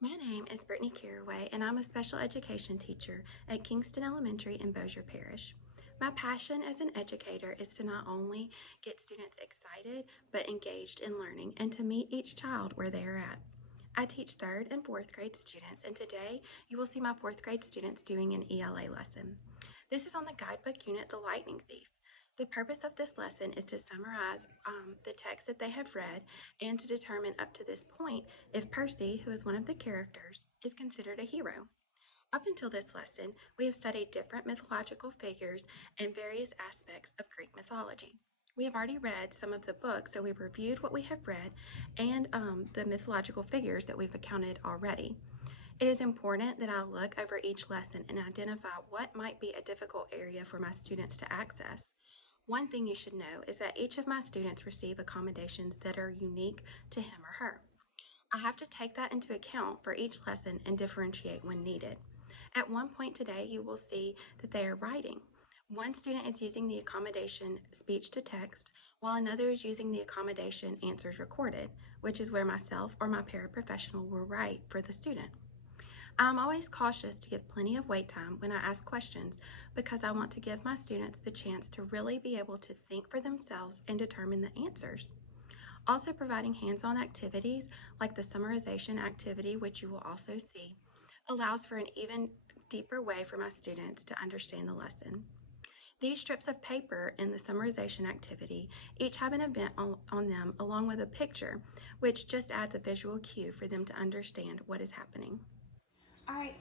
My name is Brittany Caraway, and I'm a special education teacher at Kingston Elementary in Bossier Parish. My passion as an educator is to not only get students excited, but engaged in learning and to meet each child where they are at. I teach 3rd and 4th grade students, and today you will see my 4th grade students doing an ELA lesson. This is on the guidebook unit, The Lightning Thief. The purpose of this lesson is to summarize the text that they have read and to determine up to this point if Percy, who is one of the characters, is considered a hero. Up until this lesson, we have studied different mythological figures and various aspects of Greek mythology. We have already read some of the books, so we've reviewed what we have read and the mythological figures that we've accounted already. It is important that I look over each lesson and identify what might be a difficult area for my students to access. One thing you should know is that each of my students receive accommodations that are unique to him or her. I have to take that into account for each lesson and differentiate when needed. At one point today, you will see that they are writing. One student is using the accommodation speech to text, while another is using the accommodation answers recorded, which is where myself or my paraprofessional will write for the student. I'm always cautious to give plenty of wait time when I ask questions because I want to give my students the chance to really be able to think for themselves and determine the answers. Also, providing hands-on activities like the summarization activity, which you will also see, allows for an even deeper way for my students to understand the lesson. These strips of paper in the summarization activity each have an event on them along with a picture, which just adds a visual cue for them to understand what is happening. All right,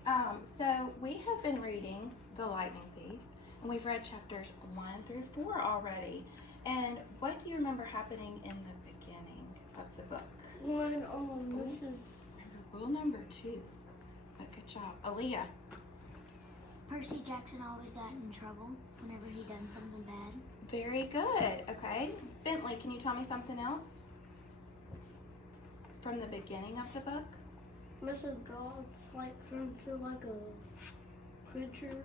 so we have been reading The Lightning Thief, and we've read chapters 1 through 4 already. And what do you remember happening in the beginning of the book? This is Rule number 2. Good job. Aaliyah. Percy Jackson always got in trouble whenever he done something bad. Very good. Okay. Bentley, can you tell me something else from the beginning of the book? Mrs. Gold's turned to like a creature.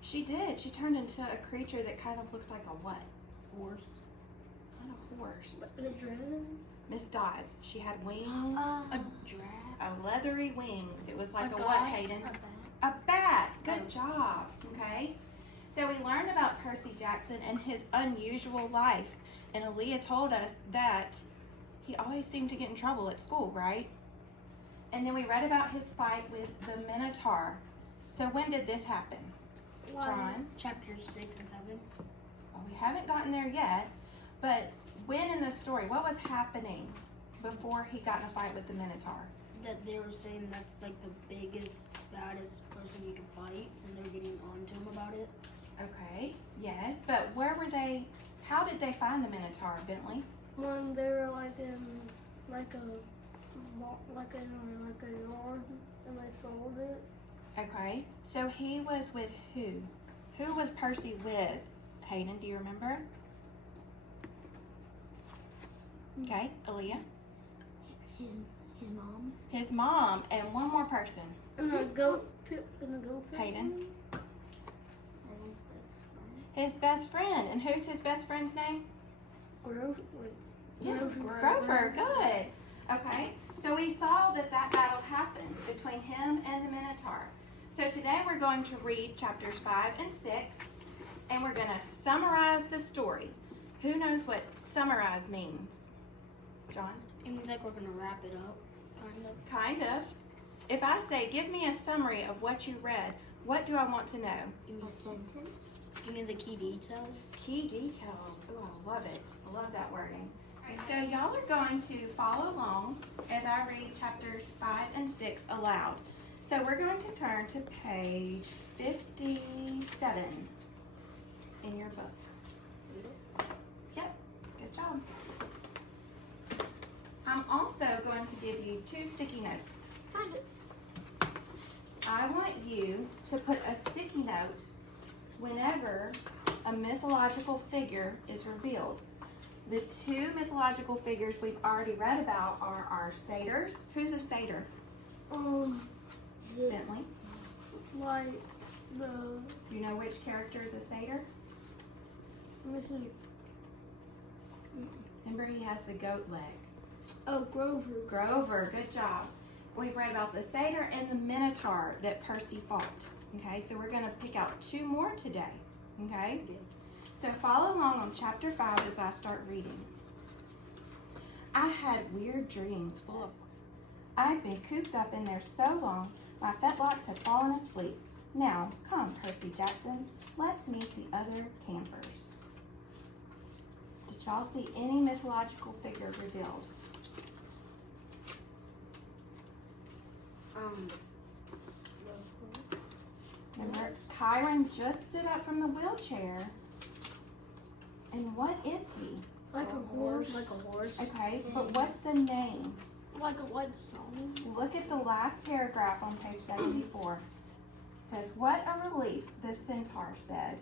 She did. She turned into a creature that kind of looked like a what? Horse. Not a horse. A dragon. Miss Dodds. She had wings. A giraffe. A leathery wings. It was like a bat. what, Hayden? A bat. A bat. Good job. Okay. So we learned about Percy Jackson and his unusual life. And Aaliyah told us that he always seemed to get in trouble at school, right? And then we read about his fight with the Minotaur. So when did this happen? John? Chapters 6 and 7. Well, we haven't gotten there yet, but when in the story, what was happening before he got in a fight with the Minotaur? That they were saying that's like the biggest, baddest person you could fight, and they're getting on to him about it. Okay, yes, but where were they? How did they find the Minotaur, Bentley? When they were in a yard and they sold it. Okay, so he was with who? Who was Percy with? Hayden, do you remember? Okay, Aaliyah? His mom. His mom and one more person. And the goat pit. Hayden? And his best friend. His best friend. And who's his best friend's name? Grover. Yeah, Grover. Good. Okay, so we saw that battle happened between him and the Minotaur. So today we're going to read chapters 5 and 6, and we're going to summarize the story. Who knows what summarize means? John? It means like we're gonna wrap it up, kind of. Kind of. If I say, give me a summary of what you read, what do I want to know? A sentence. Give me the key details. Key details. Oh, I love it. I love that wording. So y'all are going to follow along as I read chapters 5 and 6 aloud. So we're going to turn to page 57 in your book. Yep, good job. I'm also going to give you 2 sticky notes. I want you to put a sticky note whenever a mythological figure is revealed. The 2 mythological figures we've already read about are our satyrs. Who's a satyr? Bentley. Do you know which character is a satyr? Mrs. Remember, he has the goat legs. Oh, Grover. Grover, good job. we've read about the satyr and the minotaur that Percy fought. Okay, so we're going to pick out 2 more today. Okay? So follow along on chapter 5 as I start reading. I had weird dreams full of... I'd been cooped up in there so long, my fetlocks had fallen asleep. Now, come, Percy Jackson, let's meet the other campers. Did y'all see any mythological figure revealed? Remember, Chiron just stood up from the wheelchair. And what is he? Like a horse. Like a horse. Okay, but what's the name? Like a white stone. Look at the last paragraph on page 74. It says, what a relief, the centaur said.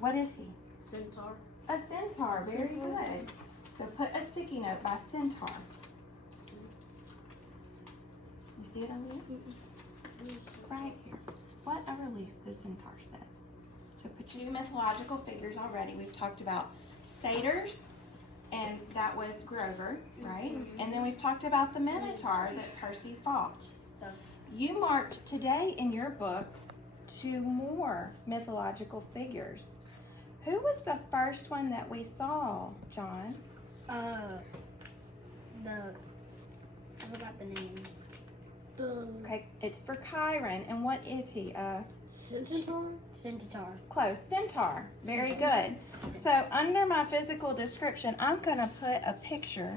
What is he? Centaur. A centaur, very good. So put a sticky note by centaur. You see it on here? Right here. What a relief, the centaur said. So put 2 mythological figures already. We've talked about satyrs, and that was Grover, right? And then we've talked about the minotaur that Percy fought. You marked today in your books 2 more mythological figures. Who was the first one that we saw, John? I forgot the name. Okay, it's for Chiron, and what is he? Centaur. Close, centaur. Very good. So under my physical description, I'm going to put a picture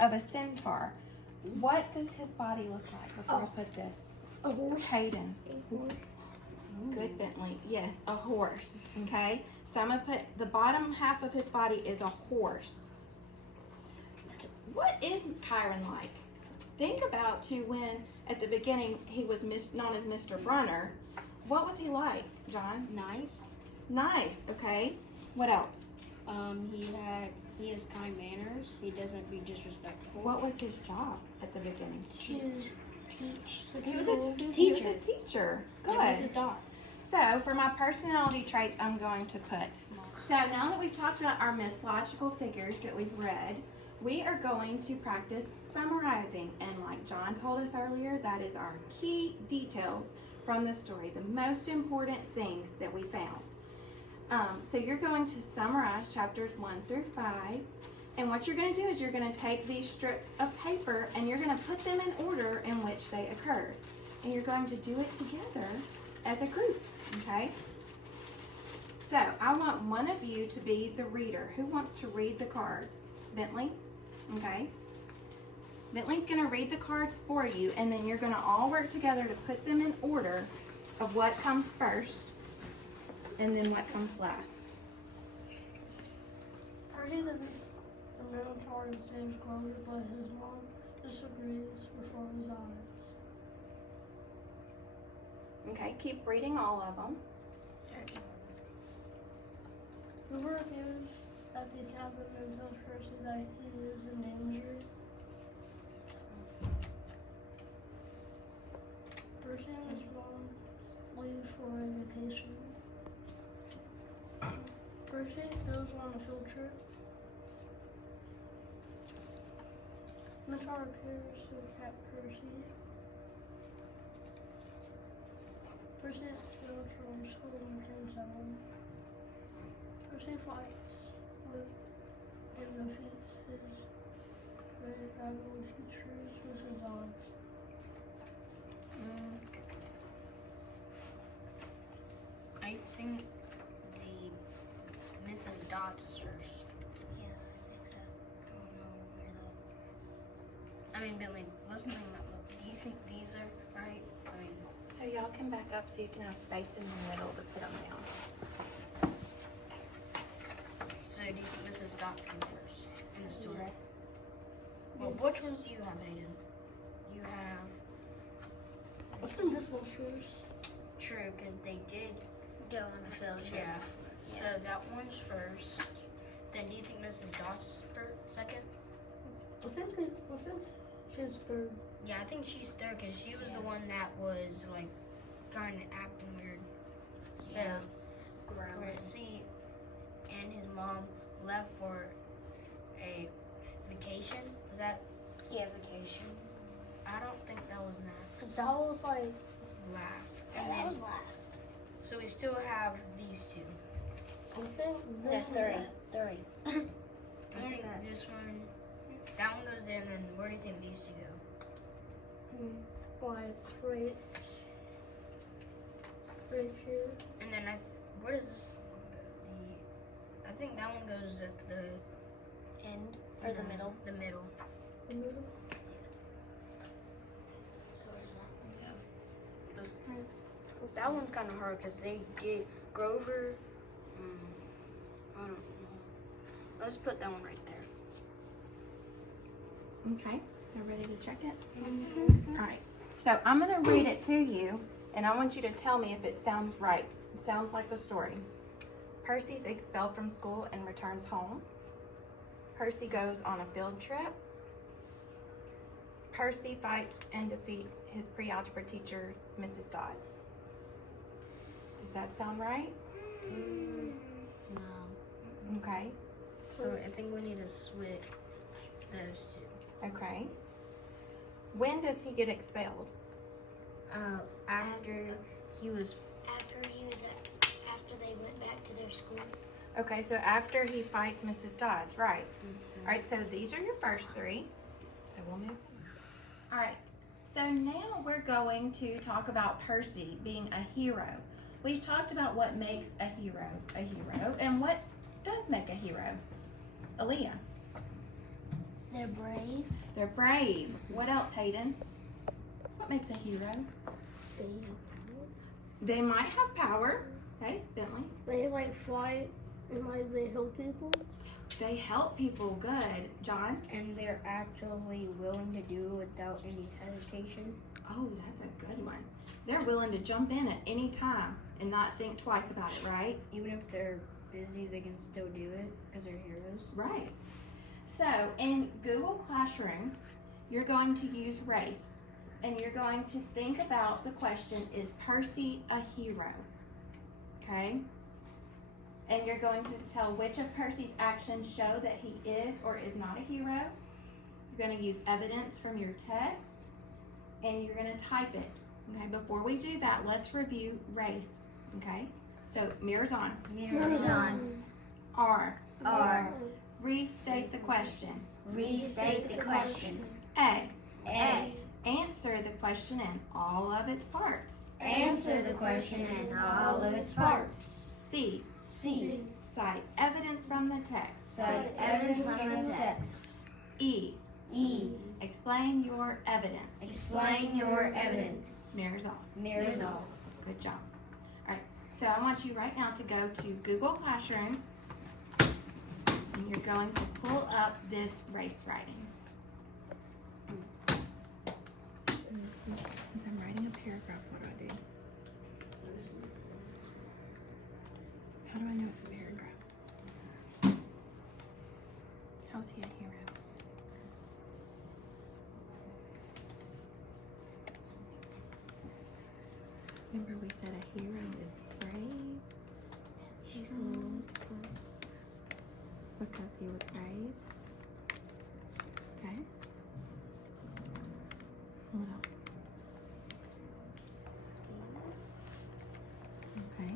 of a centaur. What does his body look like before I put this? A horse. Hayden. A horse. Good, Bentley. Yes, a horse. Okay, so I'm going to put the bottom half of his body is a horse. What is Chiron like? Think about to when at the beginning he was known as Mr. Brunner. What was he like, John? Nice. Nice. Okay. What else? He has kind manners. He doesn't be disrespectful. What was his job at the beginning? To teach. He was a Teacher. teacher. And Good. Mrs. Dots. So for my personality traits, I'm going to put. So now that we've talked about our mythological figures that we've read, we are going to practice summarizing. And like John told us earlier, that is our key details from the story, the most important things that we found. So you're going to summarize chapters 1 through 5. And what you're going to do is you're going to take these strips of paper and you're going to put them in order in which they occurred. And you're going to do it together as a group, okay? So I want one of you to be the reader. Who wants to read the cards? Bentley? Okay. Bentley's going to read the cards for you, and then you're going to all work together to put them in order of what comes first and then what comes last. Percy the Minotaur saves Grover, but his mom disagrees before his eyes. Okay, keep reading all of them. Grover appears at the cabin and tells Percy that he is in danger. Percy and his mom leave for a vacation. Percy goes on a field trip. Minotaur appears to attack Percy. Percy is expelled from school in Kingston. Percy fights with and defeats his very valuable teachers with his odds. I think the Mrs. Dots is first. Yeah, I think so. I don't know where though. I mean, Billy, listen to that book. Do you think these are right? I mean, So y'all can back up so you can have space in the middle to put them down. so do you think Mrs. Dots came first in the story? Well, which ones do you have, Hayden? You have What's in this one first? True, because they did. Go on a field trip. Yeah. So that one's first. Then do you think Mrs. Dots is second? I think she's third. Yeah, I think she's third because she was the one that was like kind of acting weird. So, Percy and his mom left for a vacation. Was that? Yeah, vacation. I don't think that was next. That was like Last. Yeah, And that then, was last. so we still have these two. I think Yeah, this three. I think this one, that one goes there, and then where do you think these two go? like right here. And then where does this one go? I think that one goes at the End or the no, middle. The middle. The middle. So where does that one go? That one's kind of hard because they did Grover. I don't know. Let's put that one right there. Okay, they're ready to check it? Mm-hmm. All right, so I'm gonna read it to you, and I want you to tell me if it sounds right. It sounds like the story. Percy's expelled from school and returns home. Percy goes on a field trip. Percy fights and defeats his pre-algebra teacher, Mrs. Dodds. Does that sound right? No. Okay, So I think we need to switch those two. okay. When does he get expelled? After he was. After they went back to their school. Okay, so after he fights Mrs. Dodds, right? All right, so these are your first three. So we'll move. All right, so now we're going to talk about Percy being a hero. We've talked about what makes a hero, and what does make a hero. Aaliyah. They're brave. They're brave. What else, Hayden? What makes a hero? They might have power. Okay, Bentley. They like fight and like they help people. They help people. Good. John? And they're actually willing to do it without any hesitation. Oh, that's a good one. They're willing to jump in at any time and not think twice about it, right? Even if they're busy, they can still do it because they're heroes. Right. So in Google Classroom, you're going to use race, and you're going to think about the question, is Percy a hero? Okay? And you're going to tell which of Percy's actions show that he is or is not a hero. You're going to use evidence from your text, and you're going to type it. Okay, before we do that, let's review race. Okay? So mirrors on. Mirrors on. R. R. Restate the question. Restate the question. A. A. Answer the question in all of its parts. Answer the question in all of its parts. C. C. Cite evidence from the text. Cite evidence from the text. E. E. Explain your evidence. Explain your evidence. Mirrors off. Mirrors off. Good job. All right, so I want you right now to go to Google Classroom, and you're going to pull up this race writing. Since I'm writing a paragraph, what do I do? How do I know it's a paragraph? How's he a hero? Remember we said a hero is brave and strong because he was brave. Okay. What else? Okay.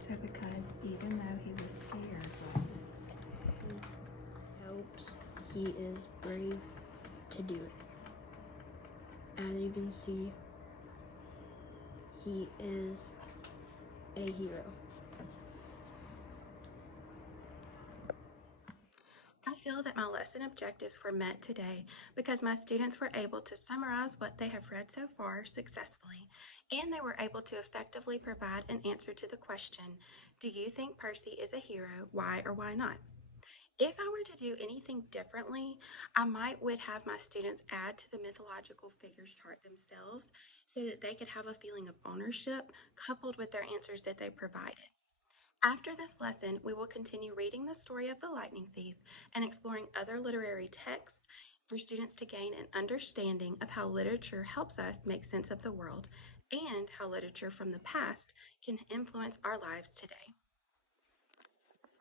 So because even though he was scared, Helps. He is brave to do it. As you can see, he is a hero. I feel that my lesson objectives were met today because my students were able to summarize what they have read so far successfully, and they were able to effectively provide an answer to the question, do you think Percy is a hero? Why or why not? If I were to do anything differently, I would have my students add to the mythological figures chart themselves so that they could have a feeling of ownership coupled with their answers that they provided. After this lesson, we will continue reading the story of the lightning thief and exploring other literary texts for students to gain an understanding of how literature helps us make sense of the world and how literature from the past can influence our lives today.